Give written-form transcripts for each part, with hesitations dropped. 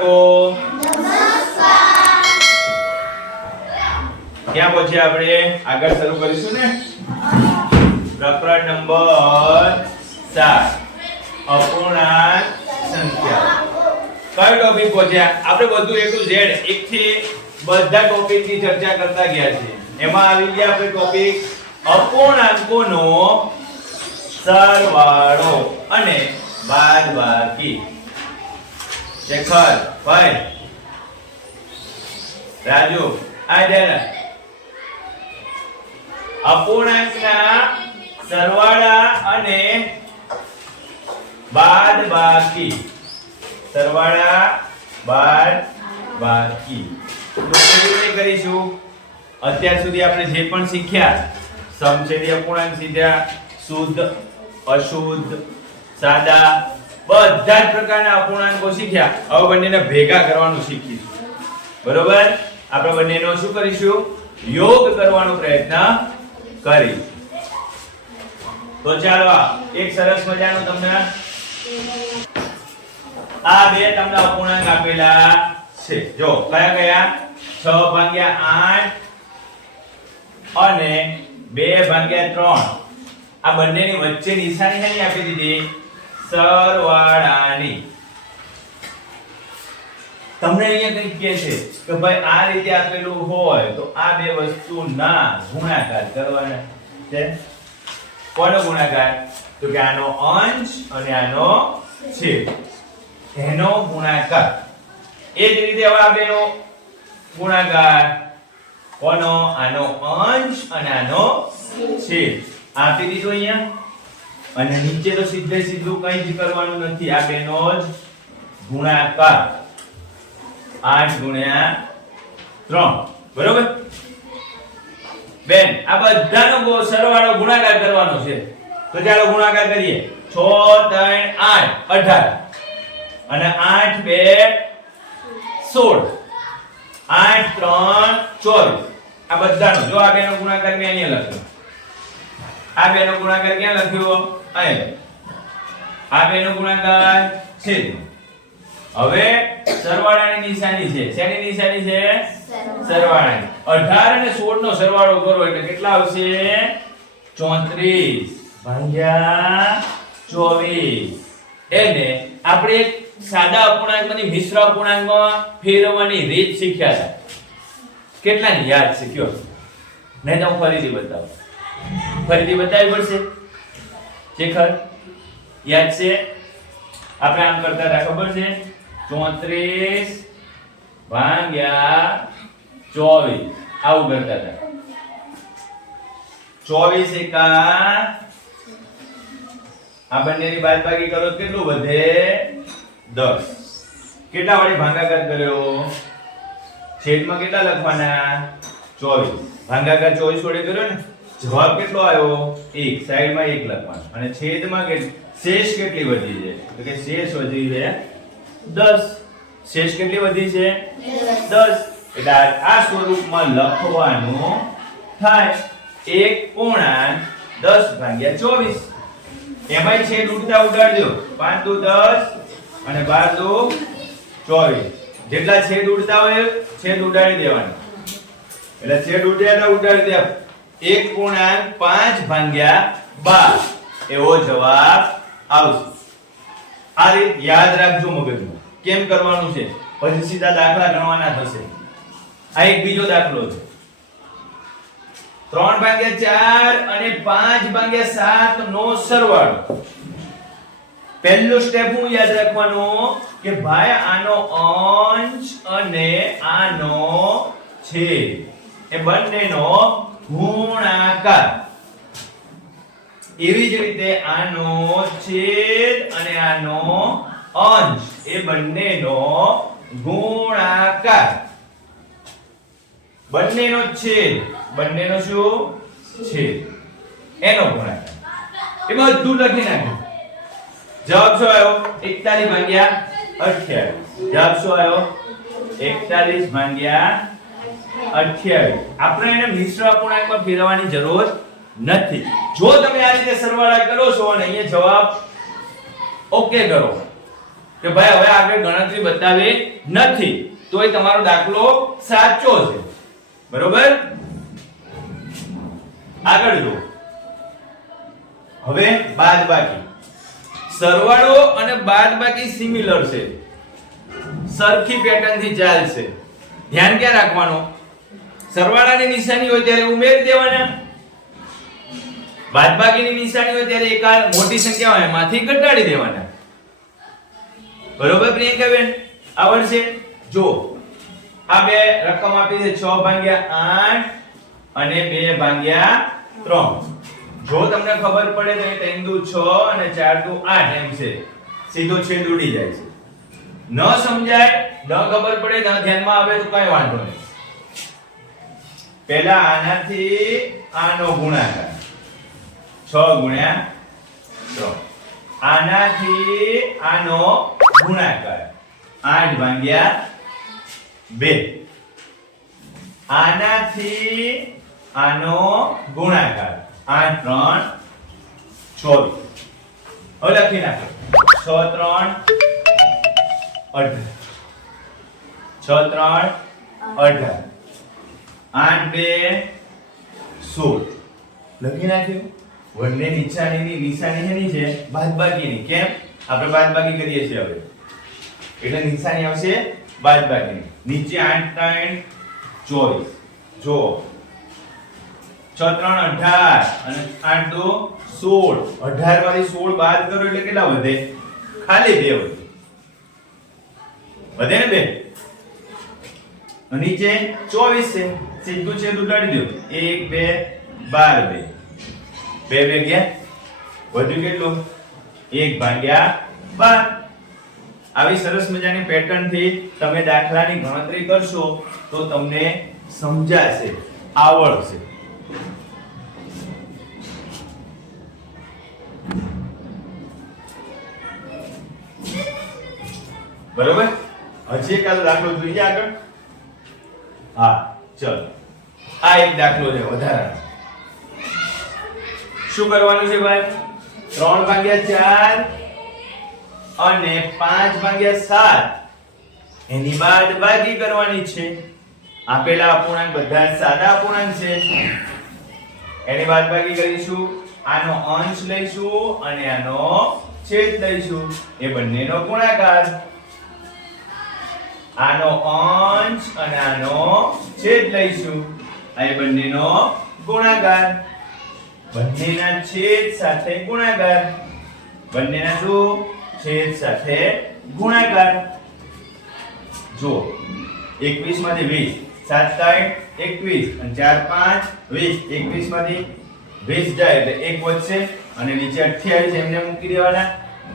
બાળકો ક્યાં પહોંચ્યા આપણે આગળ શરૂ કરીશું ને પ્રકરણ નંબર 7 અપૂર્ણાંક સંખ્યા કયો ટોપિક પહોંચ્યા આપણે બધું A to Z એક થી બધા ટોપિક ની ચર્ચા કરતા ગયા છે એમાં આવી ગયા આપણે ટોપિક અપૂર્ણાંકોનો સરવાળો અને બાદબાકી શેખર ભાઈ રાજુ આ જરા અપૂર્ણાંકના સરવાળા અને બાદબાકી સરવાળા બાદબાકી તો કેવી રીતે કરીશું અત્યાર સુધી આપણે જે પણ શીખ્યા સમછેદી અપૂર્ણાંક શીખ્યા શુદ્ધ અશુદ્ધ સાદા બધા જ પ્રકારના અપૂર્ણાંકો શીખ્યા હવે બંનેને ભેગા કરવાનું શીખીશું બરોબર આપણે બંનેનો શું કરીશું યોગ કરવાનો પ્રયત્ન કરીશું તો ચાલો એક સરસ મજાનું તમને આ બે તમને અપૂર્ણાંક આપેલા છે જો કયા કયા 6/8 અને 2/3 આ બંનેની વચ્ચે નિશાની નહીં આપી દીધી સરવાળાની તમને અહીંયા કંઈક કહે છે કે ભાઈ આ રીતે આપેલું હોય તો આ બે વસ્તુના ગુણાકાર કરવાના છે કોનો ગુણાકાર તો કે આનો અંશ અને આનો છેદ એનો ગુણાકાર એ જ રીતે હવે આ બેનો ગુણાકાર કોનો આનો અંશ અને આનો છેદ આપી દીધું અહીંયા અને નીચે તો સીધે સીધું કંઈ જ કરવાનું નથી આ બેનો જ ગુણાકાર 8/3 બરોબર બેન આ બધાનો સરવાળો ગુણાકાર કરવાનો છે તો ચાલો ગુણાકાર કરીએ 6 3 8 18 અને 8 2 16 8 3 24 આ બધાનો જો આ બેનો ગુણાકાર મેં અહીંયા લખ્યો આ બેનો ગુણાકાર ક્યાં લખ્યો અહીં આ બેનો ગુણાકાર છે હવે સરવાળાની નિશાની છે શેની નિશાની છે સરવાળાની 18 અને 16 નો સરવાળો કરો એટલે કેટલા આવશે 34/24 એને આપણે એક સાદા અપૂર્ણાંકમાંથી મિશ્ર અપૂર્ણાંકમાં ફેરવવાની રીત શીખ્યા હતા કેટલાની યાદ છે કયો નહીં તો હું ફરીથી બતાવું ફરીથી બતાવવી પડશે શેખર યાદ છે આપણે આમ કરતા હતા ખબર છે 34/24 આવું કરતા હતા 24 એકા આ બંનેની બાદબાકી કરો તો કેટલું વધે 10 કેટલા વડે ભાગાકાર કર્યો છેદમાં કેટલા લખવાના 24 ભાગાકાર 24 વડે કર્યો ને જવાબ કેટલો આવ્યો 1 સાઈડમાં 1 લખવાનો અને છેદમાં શેષ કેટલી વધી છે તો કે શેષ વધી છે 10 શેષ કેટલી વધી છે 10 એટલે આ સ્વરૂપમાં લખવાનું થાય 1/10/24 એમાંય છેદ ઉડતા ઉડાડજો 5 દુ 10 અને 12 દુ 24 જેટલા છેદ ઉડતા હોય છેદ ઉડાડી દેવાના એટલે છેદ ઉડાડી દે 1/5/12 એવો જવાબ આવશે આ રીત યાદ રાખજો મગજમાં કેમ કરવાનું છે પછી સીધા દાખલા ગણવાના થશે આ એક બીજો દાખલો છે 3/4 અને 5/7 નો સરવાળો પહેલું સ્ટેપ હું યાદ રાખવાનું કે ભાઈ આનો અંશ અને આનો છેદ એ બંનેનો ગુણાકાર એવી જ રીતે આનો છેદ અને આનો અંશ એ બંનેનો ગુણાકાર બંનેનો છેદ બંનેનો શું છેદ એનો ગુણાકાર એ બધું લખી નાખ્યું જવાબ શું આવ્યો 41/28 જવાબ શું આવ્યો 41/28 આપણે એને મિશ્ર અપૂર્ણાંકમાં ફેરવવાની જરૂર નથી જો તમે આ રીતે સરવાળા કરો છો અને અહીંયા જવાબ ઓકે કરો કે ભાઈ હવે આગળ ગણતરી બતાવે નથી, તોય તમારો દાખલો સાચો છે. બરોબર? આગળ જો. હવે બાદબાકી. સરવાળો અને બાદબાકી સિમિલર છે, સરખી પેટર્ન થી ચાલશે. ધ્યાન ક્યાં રાખવાનું? સરવાળાની નિશાની હોય ત્યારે ઉમેરી દેવાના, બાદબાકીની નિશાની હોય ત્યારે એક મોટી સંખ્યા હોય એમાંથી ઘટાડી દેવાના. બરોબર પ્રિયંકાબેન? આવડશે? જો આ બે રકમ આપી છે 6/8 અને 2/3. જો તમને ખબર પડે તો 3 દુ 6 અને 4 દુ 8 એમ છે, સીધો છેદ ઉડી જાય છે. ન સમજાય, ન ખબર પડે, ન ધ્યાનમાં આવે તો કઈ વાંધો નહીં. પહેલા આનાથી આનો ગુણાકાર 6 ગુણ્યા 3, આનાથી આનો ગુણાકાર 8/2, આનાથી આનો ગુણાકાર 8 3 24. હવે લખી નાખો 6 3 18, 6 3 18, 8 2 16. લખી નાખ્યું. બંને નિશાનીની નિશાની શેની છે? બાદબાકીની. કેમ? આપણે બાદબાકી કરીએ છીએ હવે, એટલે નિશાની આવશે બાદબાકીની. નીચે 8 3 24. જો 6 3 18 અને 8 2 16. 18 માંથી 16 બાદ કરો એટલે કેટલા વધે? ખાલી 2 વધે. વધે ને 2? નીચે 24 છે, સીધું છેદ ઉડાડી દો. 1 2 12 2 2 ગયા, વધ્યું કેટલું? 1/12. આવી સરસ મજાની પેટર્ન થી તમે દાખલાની ગણતરી કરશો તો તમને સમજાશે, આવડશે. બરોબર? હજી એક દાખલો જોઈએ આગળ. હા ચલો, આ એક દાખલો છે વધારાનો. શું કરવાનું છે ભાઈ? 3/4 અને 5/7 એની બાદબાકી કરવાની છે. આપેલા અપૂર્ણાંક બધા સાદા અપૂર્ણાંક છે, એની બાદબાકી કરીશું. આનો અંશ લઈશું અને આનો છેદ લઈશું, એ બંનેનો ગુણાકાર. આનો અંશ અને આનો છેદ લઈશું, આ એ બંનેનો ગુણાકાર. બંનેના છેદ સાથે ગુણાકાર, બંનેના શું? છેદ સાથે ગુણાકાર. જો 21 માંથી 20, 7 3 21 અને 4 5 20. 21 માંથી 20 જાય એટલે 1 વધશે અને નીચે 28 એમને મૂકી દેવાના.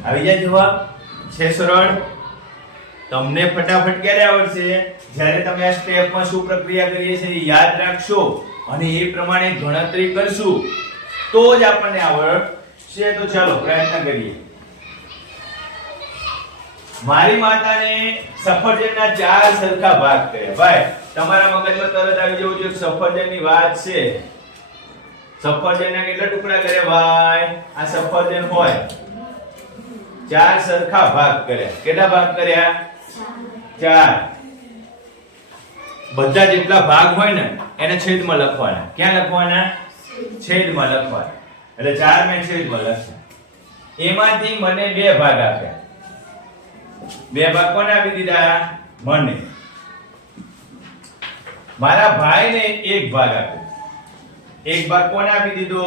આવી જાય જવાબ. છે સરળ. તમને ફટાફટ ક્યારે આવડશે? જ્યારે તમે આ સ્ટેપમાં શું પ્રક્રિયા કરીએ છીએ યાદ રાખશો અને એ પ્રમાણે ગણતરી કરશું તો જ આપણને આવડશે. તો ચાલો પ્રયત્ન કરીએ. મારી માતાને સફરજનના 4 સરખા ભાગ કર્યા. ભાઈ તમારા મગજમાં તરત આવી જવું જોઈએ સફરજનની વાત છે. સફરજનના કેટલા ટુકડા કર્યા ભાઈ? આ સફરજન હોય 4 સરખા ભાગ કર્યા. કેટલા ભાગ કર્યા? 4. બધા જેટલા ભાગ હોય ને એને છેદમાં લખવાના. ક્યાં લખવાના? છેદમાં લખવાના. એટલે 4 મેં છેદમાં લખ્યા. એમાંથી મને 2 ભાગ આપ્યા. 2 ભાગ કોને આપી દીધા? મને. મારા ભાઈને 1 ભાગ આપ્યો. 1 ભાગ કોને આપી દીધો?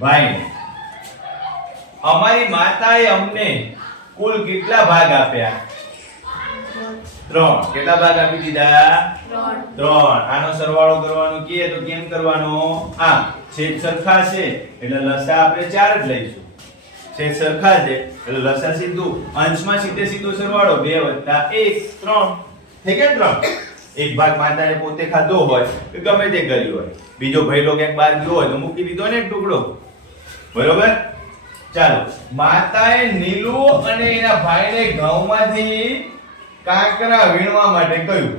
ભાઈને. અમારી માતાએ અમને કુલ કેટલા ભાગ આપ્યા? 3. કેટલા ભાગ આપી દીધા? 3. આનો સરવાળો કરવાનો કીએ તો કેમ કરવાનો? આ છેદ સરખા છે એટલે લસા આપણે 4 જ લઈશું. છેદ સરખા છે એટલે લસા સીધું, અંશમાં સીધે સીધો સરવાળો 2 + 1 3. થઈ ગયા 3. એક ભાગ માતાએ પોતે ખાધો હોય કે ગમે તે કર્યું હોય, બીજો ભઈલો ક્યાંક બહાર ગયો હોય તો મૂકી દીધો ને એક ટુકડો. બરોબર? ચાલો, માતાએ નીલુ અને એના ભાઈને ઘઉંમાંથી કાંકરા વીણવા માટે કહ્યું.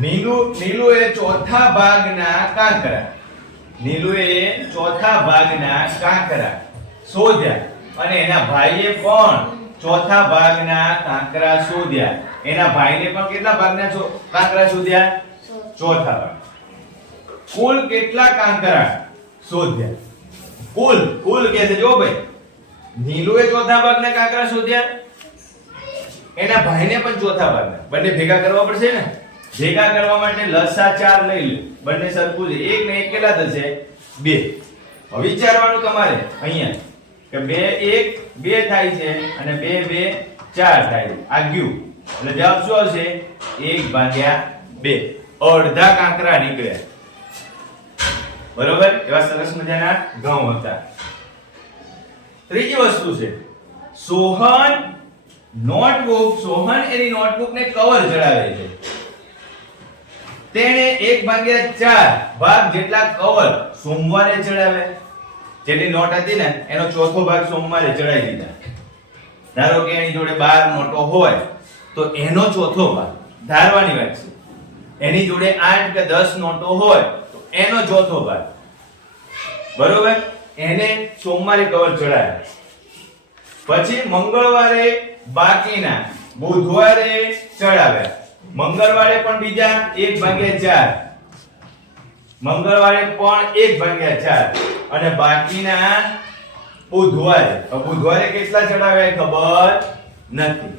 નીલુએ ચોથા ભાગના કાંકરા શોધ્યા અને એના ભાઈએ પણ ચોથા ભાગના કાંકરા શોધ્યા. એના ભાઈને પણ કેટલા ભાગના કાંકરા શોધ્યા? ચોથા ભાગ. કુલ કેટલા કાંકરા શોધ્યા? કુલ કે છે જો ભાઈ, નીલુએ ચોથા ભાગના કાંકરા શોધ્યા, એના ભાઈને પણ ચોથા ભાગના. બંને ભેગા કરવા પડશે ને. ભેગા કરવા માટે લસા 4 લઈ લો. બંને સરખું છે. 1 ને 1 કેટલા થશે? 2. હવે વિચારવાનું તમારે અહીંયા કે 2 1 2 થાય છે અને 2 2 4 થાય છે. આ ગયું એટલે જવાબ શું આવશે? 1/2. અડધા કાંકરા નીકળ્યા. બરોબર? એવા સરસ મજાના ઘઉં હતા. ત્રીજી વસ્તુ છે સોહન એની નોટબુક ને કવર ચડાવે છે. તેણે 1/4 ભાગ જેટલા કવર સોમવારે ચડાવ્યા. જેટલી નોટ હતી ને એનો ચોથો ભાગ સોમવારે ચડાવી દીધા. ધારો કે એની જોડે 12 નોટો હોય તો એનો ચોથો ભાગ, ધારવાની વાત છે. એની જોડે 8 કે 10 નોટો હોય તો એનો ચોથો ભાગ. બરોબર? એને સોમવારે કવર ચડાવ્યા. પછી મંગળવારે બાકીના બુધવારે ચડાવ્યા. મંગળવારે પણ બીજા 1/4. મંગળવારે પણ 1/4 અને બાકીના બુધવારે. બુધવારે કેટલા ચડાવ્યા ખબર નથી.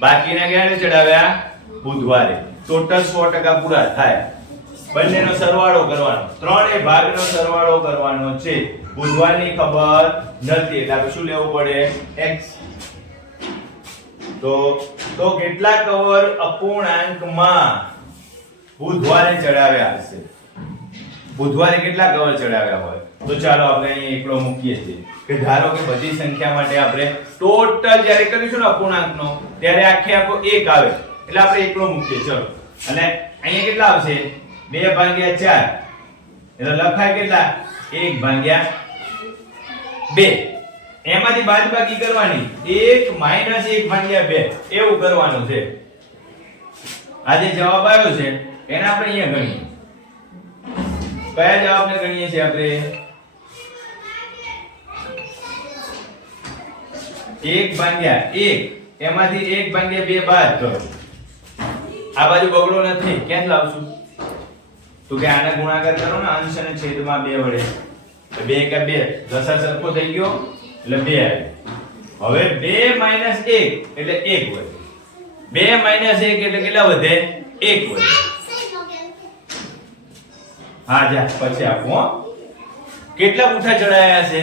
બાકીના ક્યારે ચડાવ્યા? બુધવારે. ટોટલ 100% પૂરા થાય. બંનેનો સરવાળો કરવાનો. ત્રણેય ભાગનો સરવાળો કરવાનો છે. બુધવારની ખબર નથી એટલે આપણે શું લેવું પડે? x. તો કેટલા કવર અપૂર્ણાંકમાં બુધવારે ચડાવ્યા હશે? બુધવારે કેટલા કવર ચડાવ્યા હોય? તો ચાલો આપણે અહીં એકડો મૂકીએ છીએ કે ધારો કે બધી સંખ્યા માટે આપણે ટોટલ જ્યારે કરીશું ને અપૂર્ણાંકનો ત્યારે આખો 1 આવે એટલે આપણે એકડો મૂકીએ. ચલો અને અહીંયા કેટલા આવશે? 2/4 એટલે લખાય કેટલા? 1/2. એમાંથી બાદબાકી કરવાની. 1 - 1/2 એવું કરવાનું છે. આ જે જવાબ આવ્યો છે એને આપણે અહીંયા ગણીએ. કયા જવાબને ગણીએ છીએ આપણે? 1/1. એમાંથી 1/2 બાદ કરો. આ બાજુ બગડો નથી. કેમ લાવશું? તો કે આને ગુણાકાર કરો ને અંશ અને છેદમાં 2 વડે. 2 કે 2 દશા સરખો થઈ ગયો એટલે 2 આવે. હવે 2 - 1 એટલે 1 વધે. 2 - 1 એટલે કેટલા વધે? 1 વધે. હા જા પછી આપો. કેટલા પુઠ્ઠા ચડાયા હશે?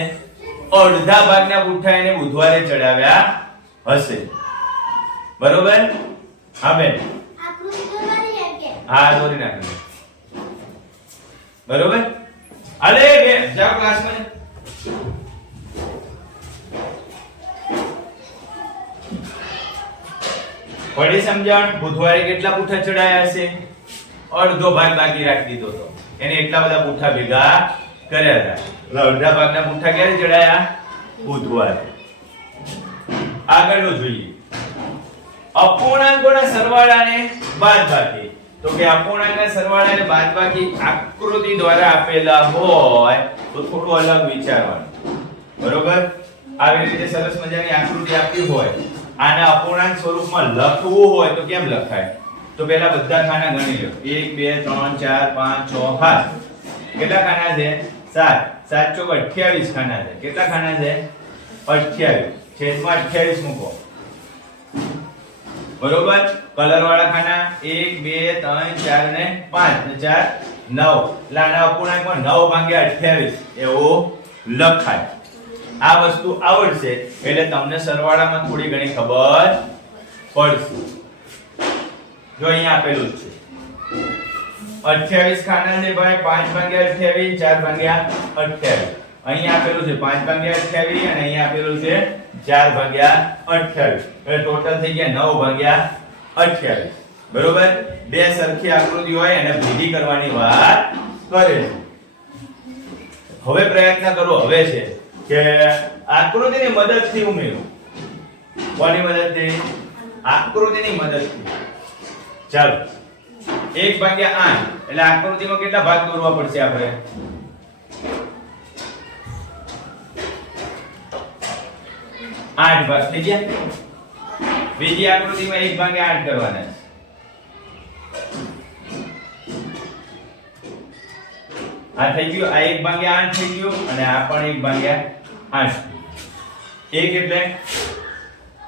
અડધા ભાગના પુઠ્ઠા એને બુધવારે ચડાવ્યા હશે. બરોબર? હા બેન. હા દોરી નાખી. બરોબર? અલે બે જાઓ ક્લાસમાં. પડી સમજણ? બુધવારે કેટલા પુઠ્ઠા ચડાયા હશે? અડધો ભાગ બાકી રાખી દીધો તો એને એટલા બધા પુઠ્ઠા ભેગા કર્યા હતા. એટલે અડધા ભાગના પુઠ્ઠા ક્યારે ચડાયા? બુધવારે. આગળનો જોઈએ. અપૂર્ણાંકોના સરવાળાને બાદબાકી. તો કે અપૂર્ણાંકના સરવાળાને બાદબાકી આકૃતિ દ્વારા આપેલા હોય તો થોડું અલગ વિચારવાનું. બરોબર? આવી રીતે સરસ મજાની આકૃતિ આપી હોય, આને અપૂર્ણાંક સ્વરૂપમાં લખવું હોય તો કેમ લખાય? તો પહેલા બધા ખાના ગણી લો. 1 2 3 4 5 6 7. કેટલા ખાના છે? 7. 7 ચોક 28 ખાના છે. કેટલા ખાના છે? 28. છેદમાં 28 મૂકો. બરોબર? કલર વાળા ખાના 1 2 3 4 ને 5 ને 4 9. એટલે આના અપૂર્ણાંકમાં 9/28 એવું લખાય. આ વસ્તુ આવડશે એટલે તમને સરવાળામાં થોડી ઘણી ખબર પડશે. જો અહીંયા આપેલું છે 28 ખાના છે ભાઈ. 5/28 4/28. અહીંયા આપેલું છે 5/28 અને અહીંયા આપેલું છે 4/28. એટલે ટોટલ થઈ ગયા 9/28. બરોબર? બે સરખી આકૃતિ હોય એને ભેગી કરવાની વાત કરે છે. હવે પ્રયત્ન કરો. હવે છે કે આકૃતિની મદદથી ઉમેરો. કોની મદદથી? આકૃતિની મદદથી. ચાલો 1/8 એટલે આકૃતિમાં કેટલા ભાગ દોરવા પડશે આપણે? 8 ભાગ થઈ ગયા. બીજી આકૃતિમાં 1/8 કરવાના છે. આ થઈ ગયું, આ 1/8 થઈ ગયું અને આ પણ 1/8. એક એટલે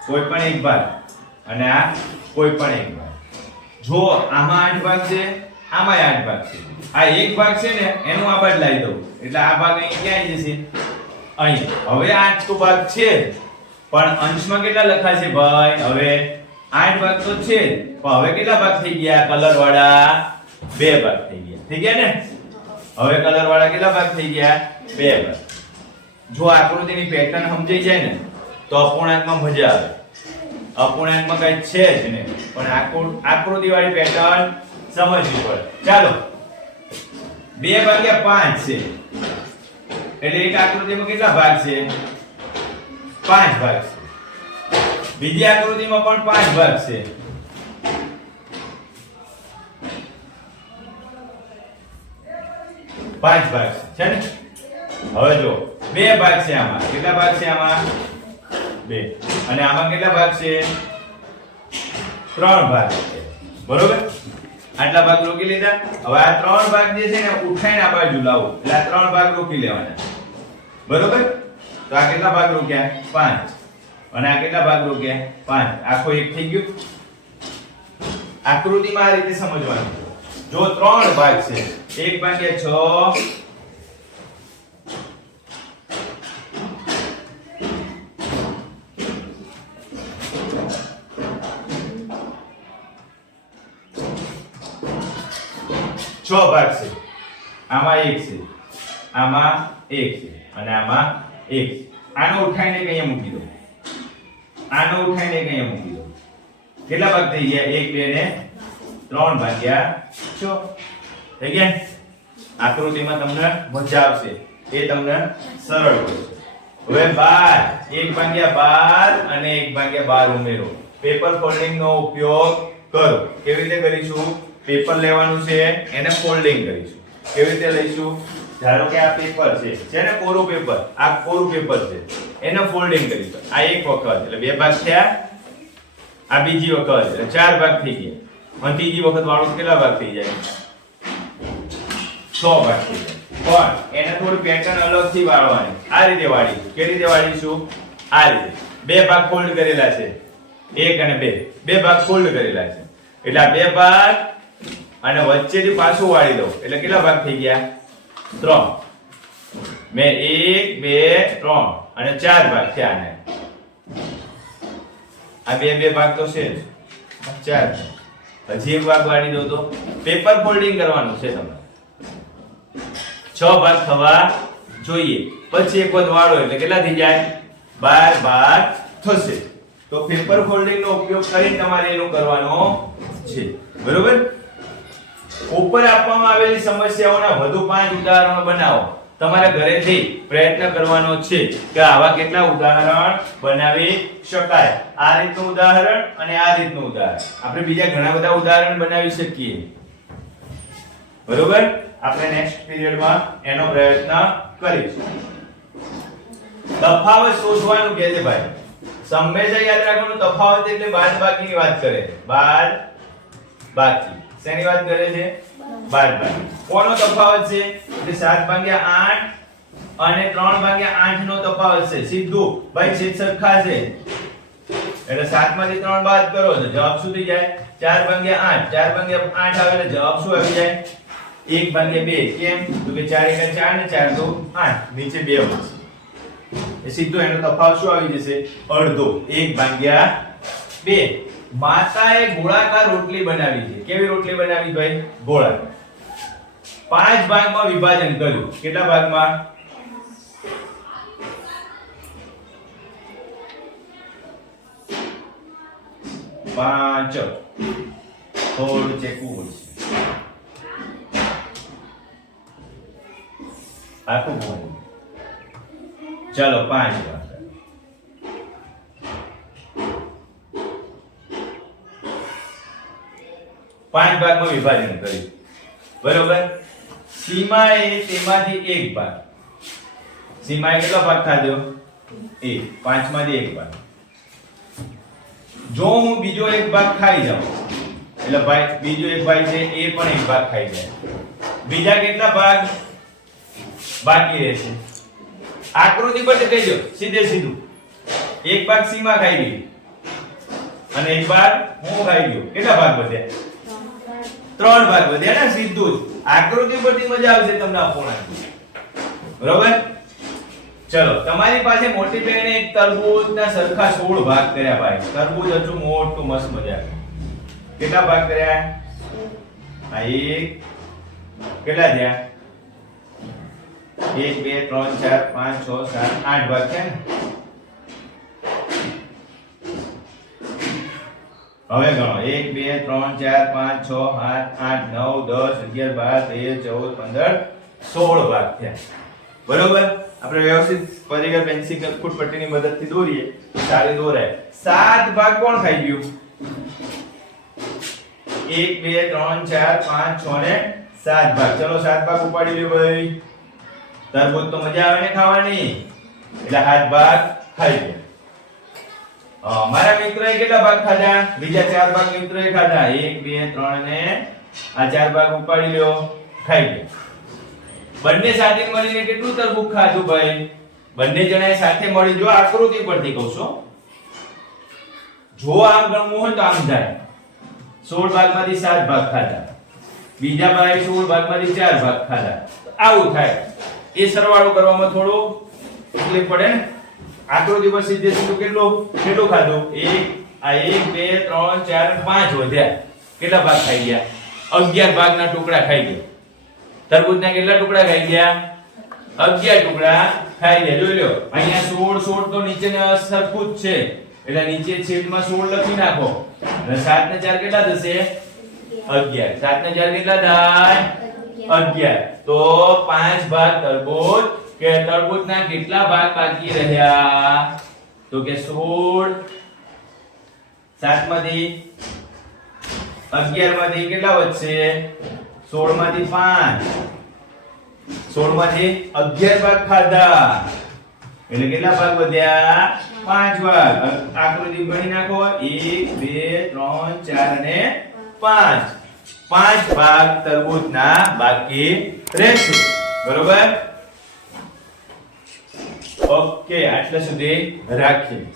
કોઈ પણ એક ભાગ અને આ કોઈ પણ એક ભાગ. જો આમાં 8 ભાગ છે, આમાં 8 ભાગ છે. આ એક ભાગ છે ને એનું આ બદલાઈ દઉં એટલે આ ભાગ અહીં ક્યાં જશે? અહીં. હવે 8 તો ભાગ છે પણ અંશમાં કેટલા લખાશે ભાઈ? હવે 8 ભાગ તો છે પણ હવે કેટલા ભાગ થઈ ગયા? કલર વાળા 2 ભાગ થઈ ગયા. થઈ ગયા ને? હવે કલર વાળા કેટલા ભાગ થઈ ગયા? 2 ભાગ. જો આકૃતિની પેટર્ન સમજાઈ જાય ને તો અપૂર્ણાંકમાં મજા આવે. અપૂર્ણાંકમાં કઈ છે જ નહીં પણ આકૃતિ વાળી પેટર્ન સમજવી પડે. ચાલો 2/5 છે એટલે એક આકૃતિમાં કેટલા ભાગ છે? 5 ભાગ છે. બીજી આકૃતિમાં પણ 5 ભાગ છે. પાંચ ભાગ છે ને? હવે જો 2 ભાગ છે આમાં. કેટલા ભાગ છે આમાં? 2. અને આમાં કેટલા ભાગ છે? 3 ભાગ છે. બરોબર? આટલા ભાગ રોકી લીધા. હવે આ 3 ભાગ જે છે ને ઉઠાઈને આ બાજુ લાવો એટલે આ 3 ભાગ રોકી લેવાના. બરોબર? તો આ કેટલા ભાગ રોક્યા? 5. અને આ કેટલા ભાગ રોક્યા? 5. આખો એક થઈ ગયું. આકૃતિમાં આ રીતે સમજવાનું. જો 3 ભાગ છે 1/6 6 ભાગ છે. આમાં 1 છે, આમાં 1 છે અને આમાં 1 છે. આનો ઉઠાઈને કઈ મૂકી દો. આનો ઉઠાઈને કઈ મૂકી દો. કેટલા ભાગ થઈ ગયા? 1 2 ને 3 ભાગ્યા 6 થઈ ગયા. આકૃતિમાં તમને મજા આવશે. એ તમને સરળ પડશે. હવે 12 1/12 અને 1/12 ઉમેરો. પેપર ફોલ્ડિંગ નો ઉપયોગ કરો. કેવી રીતે કરીશું? પેપર લેવાનું છે એને ફોલ્ડિંગ કરીશું. કેવી રીતે લઈશું? ધારો કે આ પેપર છે ને કોરું પેપર. આ કોરું પેપર છે એને ફોલ્ડિંગ કરીશું. આ એક વખત એટલે 2 ભાગ થયા. આ બીજી વખત એટલે 4 ભાગ થઈ ગયા. અને ત્રીજી વખત વાળું કેટલા ભાગ થઈ જાય? 6 ભાગ થઈ જાય. પણ એને થોડી પેટર્ન અલગથી વાળવાની. આ રીતે વાળીશું. કેવી રીતે વાળીશું? આ રીતે 2 ભાગ ફોલ્ડ કરેલા છે. 1 અને 2 2 ભાગ ફોલ્ડ કરેલા છે એટલે આ 2 ભાગ અને વચ્ચેથી પાછું વાળી દઉં એટલે કેટલા ભાગ થઈ ગયા? 3. મેં 1 2 3 અને 4 ભાગ થયા. આને આ 2 ભાગ તો છે જ. 4 હજી એક ભાગ વાળી દો તો પેપર ફોલ્ડિંગ કરવાનું છે તમારે. 6 ભાગ થવા જોઈએ. પછી એક વખત વાળો એટલે કેટલા થઈ જાય? 12 ભાગ થશે. તો પેપર ફોલ્ડિંગ નો ઉપયોગ કરીને તમારે એનું કરવાનો છે. બરોબર? ઉપર આપવામાં આવેલી સમસ્યાઓના વધુ 5 ઉદાહરણો બનાવો. તમારે ઘરેથી પ્રયત્ન કરવાનો છે કે આવા કેટલા ઉદાહરણ બનાવી શકાય. આ રીતનું ઉદાહરણ અને આ રીતનું ઉદાહરણ. આપણે બીજા ઘણા બધા ઉદાહરણ બનાવી શકીએ. બરોબર? આપણે નેક્સ્ટ પીરિયડમાં એનો પ્રયત્ન કરીશું. તફાવત શોધવાનું કહે છે ભાઈ. હંમેશા યાદ રાખવાનું તફાવત એટલે બાદબાકીની વાત કરે. બાદબાકી. શેની વાત કરે છે? બાદબાકી. કોનો તફાવત છે? એટલે 7/8 અને 3/8 નો તફાવત છે. સીધું ભાઈ છેદ સરખા છે એટલે 7 માંથી 3 બાદ કરો તો જવાબ શું થઈ જાય? 4/8. 4/8 આવે એટલે જવાબ શું આવી જાય? 1/2. કેમ? તો કે 4 * 4 ને 4 * 8. નીચે 2 વધશે. એ સીધો એનો તફાવત શું આવી જશે? અડધો. 1/2. માતાએ ગોળાકાર રોટલી બનાવી છે. કેવી રોટલી બનાવી ભાઈ? ગોળાકાર. 5 ભાગમાં વિભાજન કર્યું. કેટલા ભાગમાં? 5. થોડું ચેકવું પડશે. આખું બોલ. ચાલો 5 ભાગ. 5 ભાગમાં વિભાજન કર્યું. બરોબર? સીમાએ તેમાંથી એક ભાગ. સીમાએ કેટલા ભાગ ખાધો? 1. 5 માંથી 1 ભાગ. જો હું બીજો એક ભાગ ખાઈ જાઉં એટલે ભાઈ બીજો એક ભાઈ છે એ પણ એક ભાગ ખાઈ જાય, બીજા કેટલા ભાગ બાકી રહેશે? આકૃતિ પર કહી દો સીધે સીધું. એક ભાગ સીમા ખાઈ ગઈ અને એક ભાગ હું ખાઈ ગયો. કેટલા ભાગ વધ્યા? 3 ભાગ વધ્યા ને. સીધું જ આકૃતિ પરથી મજા આવશે તમને અપૂર્ણાંક. બરોબર? ચલો તમારી પાસે મોટી બહેને એક તરબૂચના સરખા 16 ભાગ કર્યા ભાઈ. તરબૂચ હતું મોટું મસ્ત મજા. કેટલા ભાગ કર્યા? આ એક કેટલા થયા? 1 2 3 4 5 6 7 8 ભાગ છે ને. હવે ગણો 1 2 3 4 5 6 7 8 9 10 11 12 13 14 15 16 ભાગ થયા. બરોબર? આપણે વ્યવસ્થિત પરિઘ પેન્સિલ કટકુટ પટ્ટીની મદદથી દોરીએ તો સારી દોરાય. 7 ભાગ કોણ ખાઈ ગયું? 1 2 3 4 5 6 ને 7 ભાગ. ચલો 7 ભાગ ઉપાડી લ્યો ભાઈ. તરબૂચ તો મજા આવે ને ખાવાની, એટલે 7 ભાગ ખાઈ ગયા. મારા મિત્રોએ કેટલા ભાગ ખાધા? બીજા 4 ભાગ મિત્રોએ ખાધા. 1 2 3 ને આ 4 ભાગ ઉપાડી લ્યો, ખાઈ ગયા. બંને સાથે મળીને કેટલું તરબૂચ ખાધું ભાઈ? બંને જણાએ સાથે મળી, જો આકૃતિ પરથી કહું છું, જો આમ ગણવું હોય તો આમ થાય. 16 ભાગમાંથી 7 ભાગ ખાધા, બીજા ભાઈ 16 ભાગમાંથી 4 ભાગ ખાધા. આવું થાય. એ સરવાળો કરવામાં થોડું તકલીફ પડે ને. આકૃતિ પર સીધે સીધું કેટલું ખાધું? 1 આ 1 2 3 4 5 વધ્યા. કેટલા ભાગ ખાઈ ગયા? 11 ભાગના ટુકડા ખાઈ ગયા. તરબૂચના કેટલા ટુકડા ખાઈ ગયા? 11 ટુકડા ખાઈ ગયા. જોઈ લો અહીંયા 16 તો નીચેને સરખું જ છે, એટલે નીચે છેદમાં 16 લખી નાખો. અને 7 ને 4 કેટલા થશે? 11. 7 ને 4 કેટલા થાય? 11. તો 5 ભાગ તરબૂચ. કે તરબૂચના કેટલા ભાગ બાકી રહ્યા? તો કે 16. 7 માંથી 11 માંથી કેટલા વધશે? 16 માંથી 5. 16 માંથી 11 ભાગ ખાધા, એટલે કેટલા ભાગ વધ્યા? 5 ભાગ. આકૃતિ ગણી નાખો. 1 2 3 4 અને 5. 5 ભાગ તરબૂચના બાકી રહેશે. બરોબર? ઓકે, આટલા સુધી રાખીએ.